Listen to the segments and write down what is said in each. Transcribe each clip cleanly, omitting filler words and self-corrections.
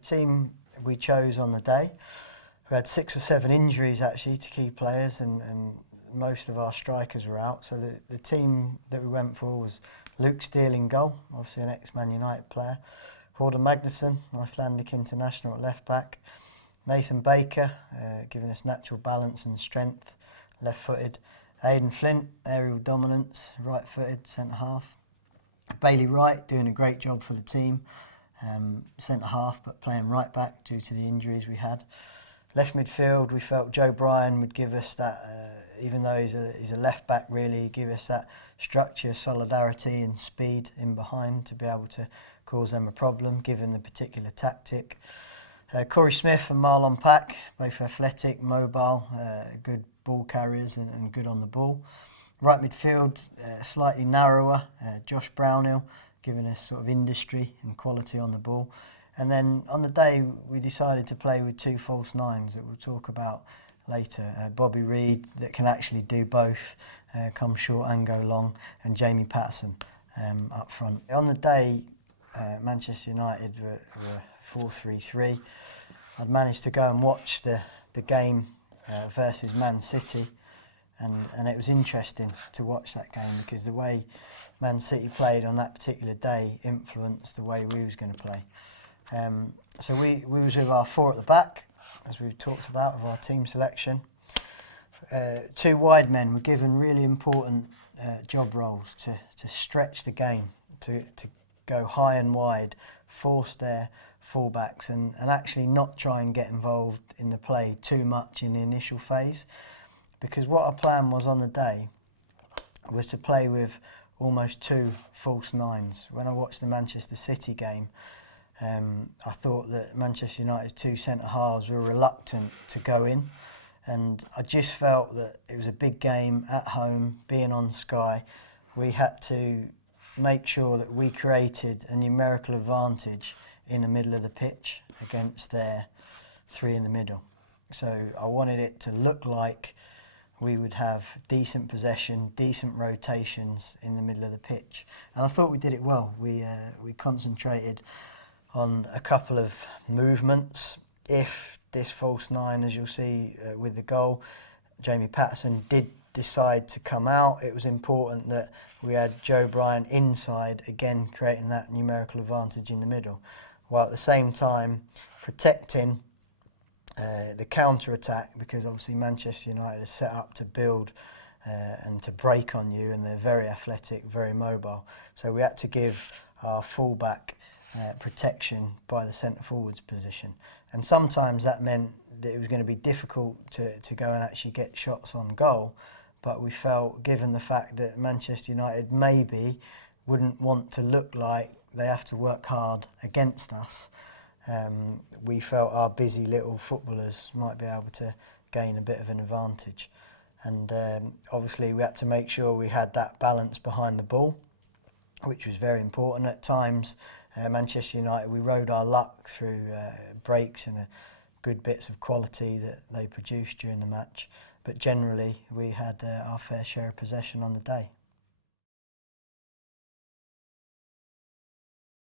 The team we chose on the day, we had 6 or 7 injuries actually to key players, and most of our strikers were out. So the team that we went for was Luke Steele in goal, obviously an ex-Man United player. Horden Magnusson, Icelandic international at left back. Nathan Baker, giving us natural balance and strength, left-footed. Aidan Flint, aerial dominance, right-footed, centre-half. Bailey Wright, doing a great job for the team, centre-half, but playing right-back due to the injuries we had. Left midfield, we felt Joe Bryan would give us that, even though he's a left-back really, give us that structure, solidarity and speed in behind to be able to cause them a problem, given the particular tactic. Corey Smith and Marlon Pack, both athletic, mobile, good ball carriers and good on the ball. Right midfield, slightly narrower, Josh Brownhill, giving us sort of industry and quality on the ball. And then on the day, we decided to play with 2 false nines that we'll talk about later. Bobby Reid, that can actually do both, come short and go long, and Jamie Patterson up front. On the day, Manchester United were 4-3-3. I'd managed to go and watch the game versus Man City, and it was interesting to watch that game because the way Man City played on that particular day influenced the way we was going to play. So we was with our 4 at the back, as we've talked about with our team selection. 2 wide men were given really important job roles to stretch the game, to go high and wide, force their fullbacks and actually not try and get involved in the play too much in the initial phase. Because what our plan was on the day was to play with almost 2 false nines. When I watched the Manchester City game, I thought that Manchester United's 2 centre-halves were reluctant to go in, and I just felt that it was a big game at home, being on Sky. We had to make sure that we created a numerical advantage in the middle of the pitch against their 3 in the middle. So I wanted it to look like we would have decent possession, decent rotations in the middle of the pitch. And I thought we did it well. We concentrated on a couple of movements. If this false 9, as you'll see with the goal, Jamie Patterson did decide to come out, it was important that we had Joe Bryan inside, again creating that numerical advantage in the middle, while at the same time protecting the counter-attack, because obviously Manchester United is set up to build and to break on you, and they're very athletic, very mobile. So we had to give our full-back protection by the centre-forwards position. And sometimes that meant that it was going to be difficult to go and actually get shots on goal, but we felt, given the fact that Manchester United maybe wouldn't want to look like they have to work hard against us, we felt our busy little footballers might be able to gain a bit of an advantage. And obviously we had to make sure we had that balance behind the ball, which was very important. At times, Manchester United, we rode our luck through breaks and good bits of quality that they produced during the match. But generally, we had our fair share of possession on the day.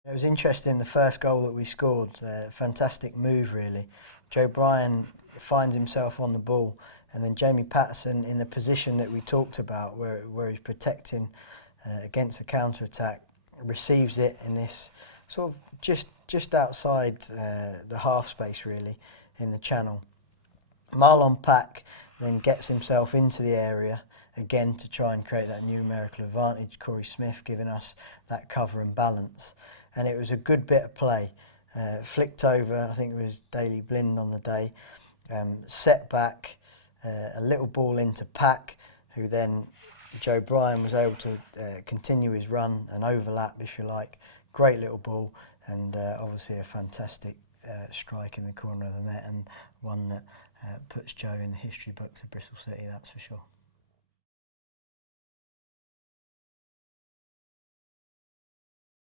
It was interesting, the first goal that we scored, fantastic move really. Joe Bryan finds himself on the ball, and then Jamie Patterson, in the position that we talked about, where he's protecting against the counter-attack, receives it in this sort of just outside the half space really, in the channel. Marlon Pack then gets himself into the area again to try and create that numerical advantage. Corey Smith giving us that cover and balance. And it was a good bit of play. Flicked over, I think it was Daley Blind on the day, set back, a little ball into Pack, who then Joe Bryan was able to continue his run and overlap, if you like. Great little ball, and obviously a fantastic strike in the corner of the net, and one that puts Joe in the history books of Bristol City, that's for sure.